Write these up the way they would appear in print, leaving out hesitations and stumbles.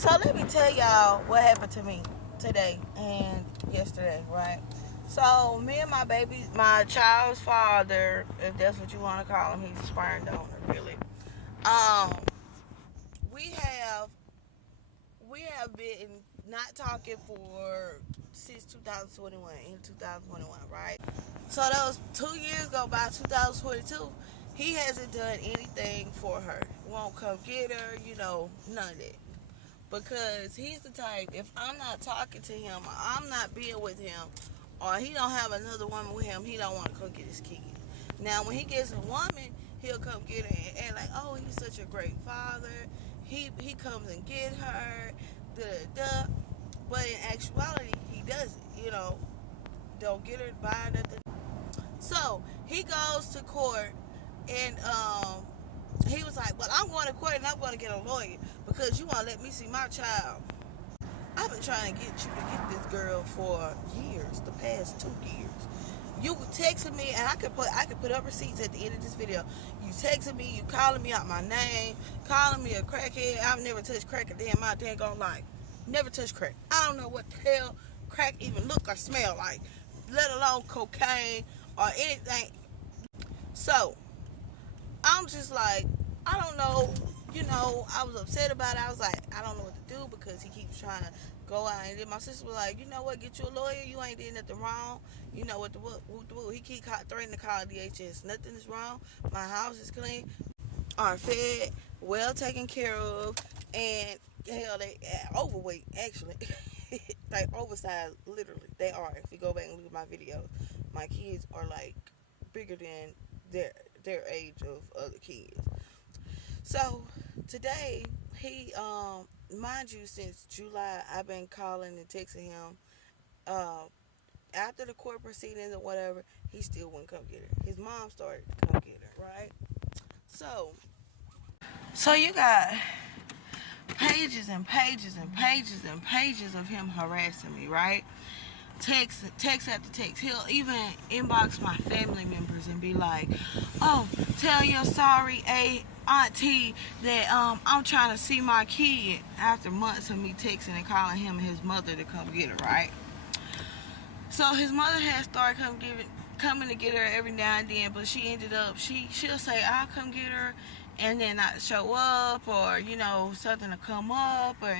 So let me tell y'all what happened to me today and yesterday, right? So me and my child's father, if that's what you want to call him, he's a sperm donor, really. Um, we have we have been not talking for since 2021, in 2021, right? So that was 2 years ago. By 2022, he hasn't done anything for her. Won't come get her, none of that. Because he's the type, if I'm not talking to him, or I'm not being with him, or he don't have another woman with him, he don't want to come get his kid. Now, when he gets a woman, he'll come get her and like, oh, he's such a great father. He comes and get her, da da da. But in actuality, he doesn't. Don't get her, buy her nothing. So he goes to court, and he was like, well, I'm going to court and I'm going to get a lawyer because you want to let me see my child. I've been trying to get you to get this girl for years, the past 2 years. You texting me, and I could put up receipts at the end of this video. You texting me, you calling me out my name, calling me a crackhead. I've never touched crack a day in my daggone life. Never touched crack. I don't know what the hell crack even look or smell like, let alone cocaine or anything. So I'm just like, I don't know. I was upset about it. I was like, I don't know what to do because he keeps trying to go out. And then my sister was like, you know what? Get you a lawyer. You ain't did nothing wrong. You know what? He keep threatening to call DHS. Nothing is wrong. My house is clean. Are fed, well taken care of, and hell, they overweight actually. Like oversized, literally. They are. If you go back and look at my videos, my kids are like bigger than their age of other kids. So today, he, mind you, since July, I've been calling and texting him. After the court proceedings or whatever, he still wouldn't come get her. His mom started to come get her, right? So you got pages and pages and pages and pages of him harassing me, right? Text after text. He'll even inbox my family members and be like, oh, tell your sorry auntie that I'm trying to see my kid, after months of me texting and calling him and his mother to come get her, right? So his mother had started coming to get her every now and then, but she ended up, she'll say, I'll come get her, and then not show up, or, something to come up, or,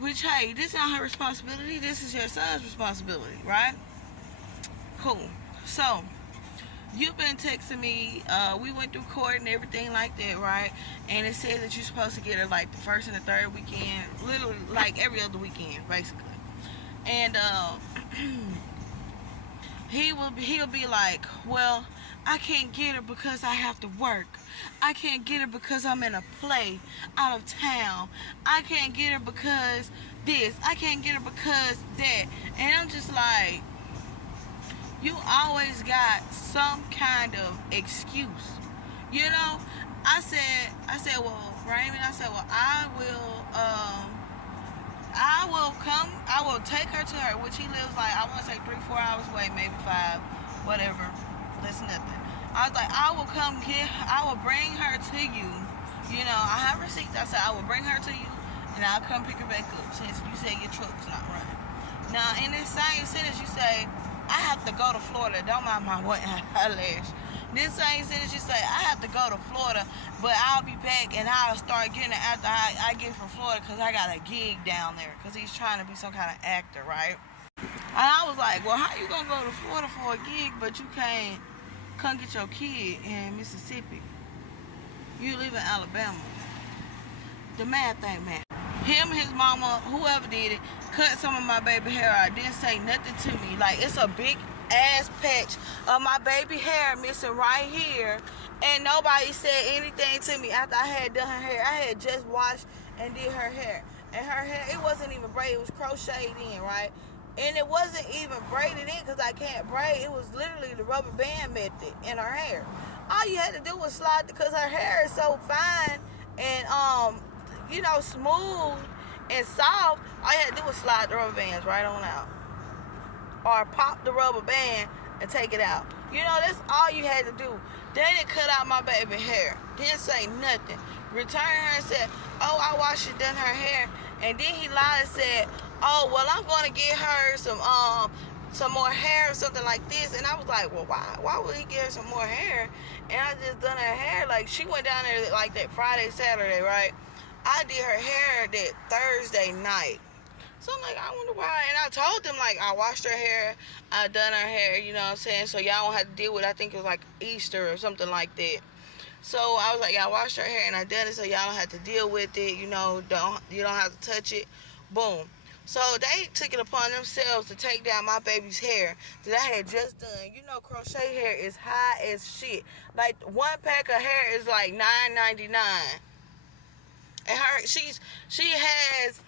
which, hey, this is not her responsibility. This is your son's responsibility, right? Cool. So, you've been texting me. We went through court and everything like that, right? And it says that you're supposed to get her, like, the first and the third weekend, literally, like, every other weekend, basically. And, he'll be like, well, I can't get her because I have to work. I can't get her because I'm in a play out of town. I can't get her because this. I can't get her because that. And I'm just like, you always got some kind of excuse. I said, well, Raymond, I will take her to her, which he lives like, I want to say 3-4 hours away, maybe 5, whatever. That's nothing. I was like, I will bring her to you. I have receipts. I said, I will bring her to you, and I'll come pick her back up since you say your truck's not running. Now, in this same sentence, you say, I have to go to Florida. Don't mind my eyelash. This same sentence, you say, I have to go to Florida, but I'll be back and I'll start getting it after I get from Florida because I got a gig down there, because he's trying to be some kind of actor, right? And I was like, well, how you going to go to Florida for a gig, but you can't come get your kid in Mississippi? You live in Alabama. The math ain't math. Him and his mama, whoever did it, cut some of my baby hair out. Didn't say nothing to me. Like, it's a big ass patch of my baby hair missing right here, and nobody said anything to me after I had done her hair. I had just washed and did her hair, and her hair, it wasn't even braided. It was crocheted in, right? And it wasn't even braided in because I can't braid. It was literally the rubber band method in her hair. All you had to do was slide, because her hair is so fine and smooth and soft. All you had to do was slide the rubber bands right on out, or pop the rubber band and take it out. That's all you had to do. They didn't cut out my baby hair. Didn't say nothing. Returned her and said, oh, I washed and done her hair, And then he lied and said, oh, well, I'm going to get her some more hair or something like this. And I was like, well, why would he get her some more hair? And I just done her hair. Like, she went down there like that Friday, Saturday, right? I did her hair that Thursday night. So I'm like, I wonder why. And I told them, like, I washed her hair, I done her hair, you know what I'm saying? So y'all don't have to deal with it. I think it was like Easter or something like that. So I was like, I washed her hair and I done it so y'all don't have to deal with it, you know, you don't have to touch it. Boom. So they took it upon themselves to take down my baby's hair that I had just done. You know, crochet hair is high as shit. Like, one pack of hair is like $9.99. And she has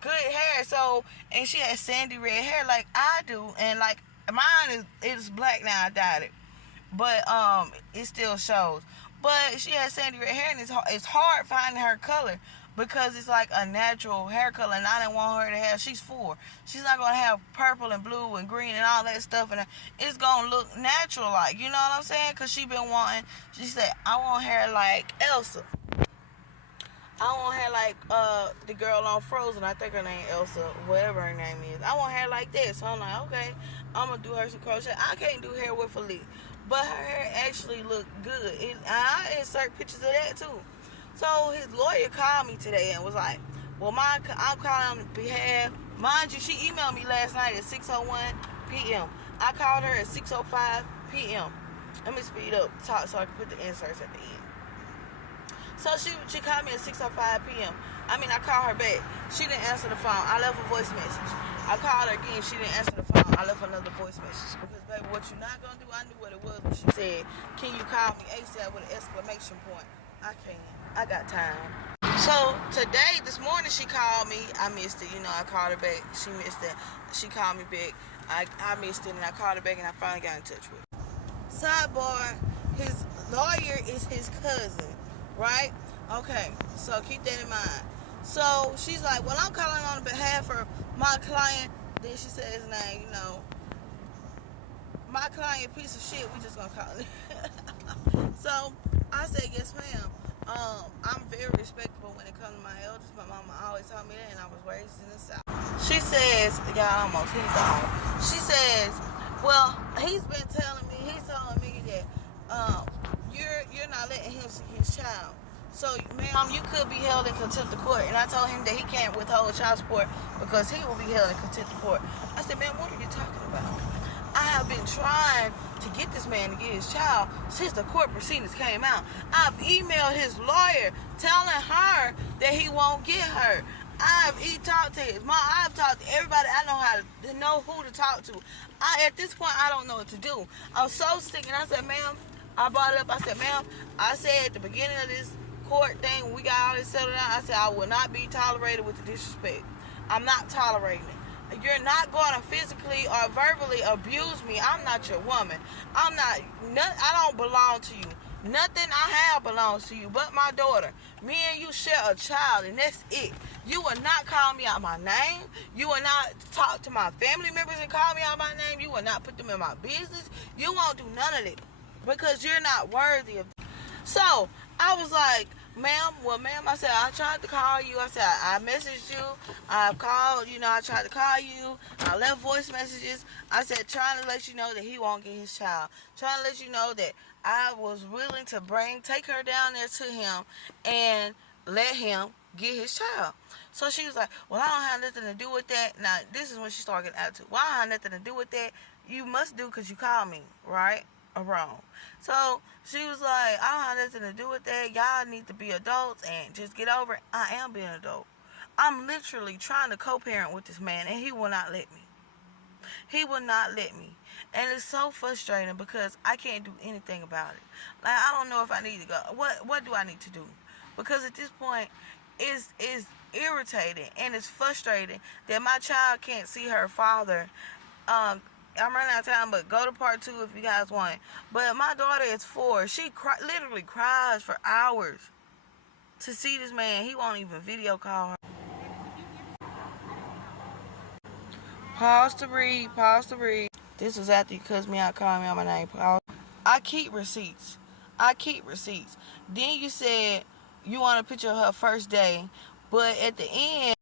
good hair, so, and she has sandy red hair like I do, and like mine is black now. I dyed it, but it still shows. But she has sandy red hair, and it's hard finding her color because it's like a natural hair color, and I didn't want her to have. She's 4. She's not gonna have purple and blue and green and all that stuff, and it's gonna look natural, like, you know what I'm saying? Cause she been wanting. She said, I want hair like Elsa. I want hair like the girl on Frozen. I think her name Elsa, whatever her name is. I want hair like that. So I'm like, okay, I'm gonna do her some crochet. I can't do hair with a leaf, but her hair actually looked good. And I insert pictures of that too. So his lawyer called me today and was like, well, I'm calling on behalf. Mind you, she emailed me last night at 6:01 p.m. I called her at 6:05 p.m. Let me speed up, talk so I can put the inserts at the end. So she called me at 6:05 p.m. I called her back. She didn't answer the phone. I left a voice message. I called her again. She didn't answer the phone. I left another voice message. Because, baby, what you're not going to do, I knew what it was when she said, can you call me ASAP with an exclamation point? I can. I got time. So, this morning, she called me. I missed it. You know, I called her back. She missed it. She called me back. I missed it, and I called her back, and I finally got in touch with her. Sidebar, his lawyer is his cousin. Right? Okay, so keep that in mind. So she's like, well, I'm calling on behalf of my client. Then she said his name, you know. My client, piece of shit, we just gonna call it. So I said, yes, ma'am. I'm very respectable when it comes to my elders. My mama always told me that, and I was raised in the South. She says, y'all almost hit the hole. She says, well, he's telling me that you're not letting him see his child. So, ma'am, you could be held in contempt of court. And I told him that he can't withhold child support because he will be held in contempt of court. I said, ma'am, what are you talking about? I have been trying to get this man to get his child since the court proceedings came out. I've emailed his lawyer telling her that he won't get her. I've talked to his mom. I've talked to everybody I know who to talk to. At this point, I don't know what to do. I'm so sick. And I said, ma'am, I brought it up. I said, ma'am, I said at the beginning of this court thing, when we got all this settled out, I said, I will not be tolerated with the disrespect. I'm not tolerating it. You're not going to physically or verbally abuse me. I'm not your woman. I don't belong to you. Nothing I have belongs to you but my daughter. Me and you share a child, and that's it. You will not call me out my name. You will not talk to my family members and call me out my name. You will not put them in my business. You won't do none of it because you're not worthy of it. So I was like, ma'am, I said, I tried to call you. I said, I messaged you. I called, I tried to call you. I left voice messages. I said, trying to let you know that he won't get his child. Trying to let you know that I was willing to take her down there to him and let him get his child. So she was like, well, I don't have nothing to do with that. Now, this is when she started getting attitude. Well, I don't have nothing to do with that. You must do because you called me, right? Or wrong. So she was like, I don't have nothing to do with that. Y'all need to be adults and just get over it. I am being an adult. I'm literally trying to co-parent with this man, and he will not let me. He will not let me. And it's so frustrating because I can't do anything about it. Like, I don't know if I need to go. What do I need to do? Because at this point, it's irritating and it's frustrating that my child can't see her father. I'm running out of time, but go to part 2 if you guys want it. But my daughter is 4. She literally cries for hours to see this man. He won't even video call her. Pause to read. This was after you cussed me out, calling me out my name. Pause. I keep receipts. Then you said you want a picture of her first day, but at the end,